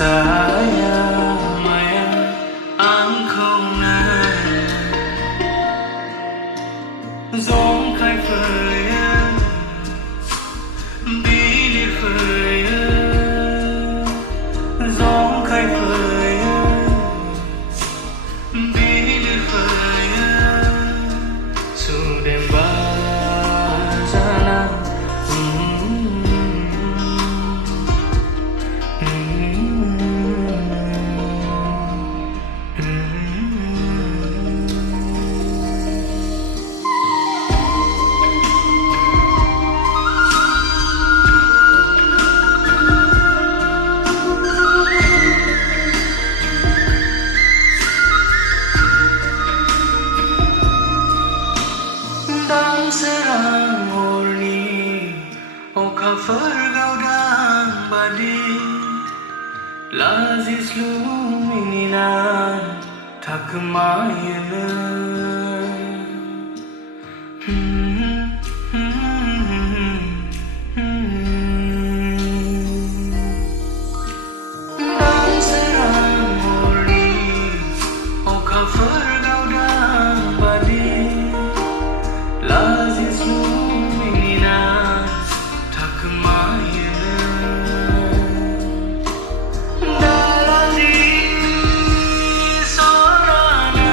Sayang không này gió khai phơi bí đi phơi gió khai phơi bí đi phơi su đêm ba sana serang olni oka fergaudang badi lazis luminina takmayana dan serang olni oka fergaudang badi lazis lumina takmayana dalali sorana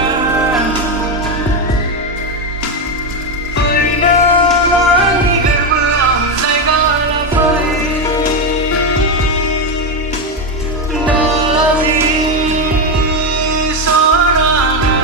perinamani gerbang segala pai dalali sorana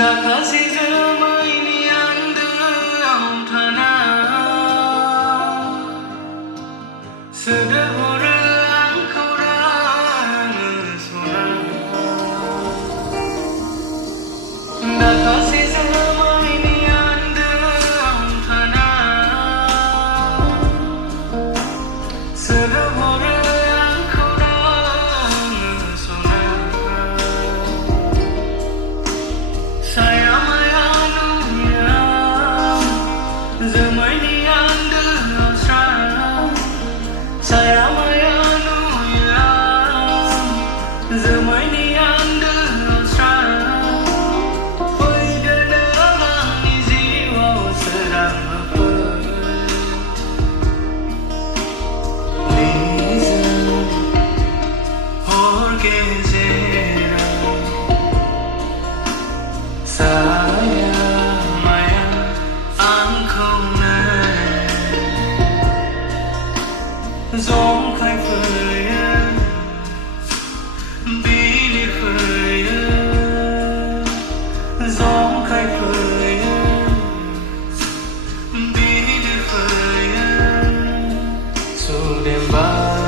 dah kasih semua ini anda tanah sederhana engkau dan sonang dah kasih semua ini anda tanah sederhana engkau dan sonang saya Zamani anda asra saya mayanu ya zamani anda asra pai dalam jiwa serang apa lizan और के zera saya gió khai phơi bí đi phơi gió khai phơi bí đi phơi su đêm ba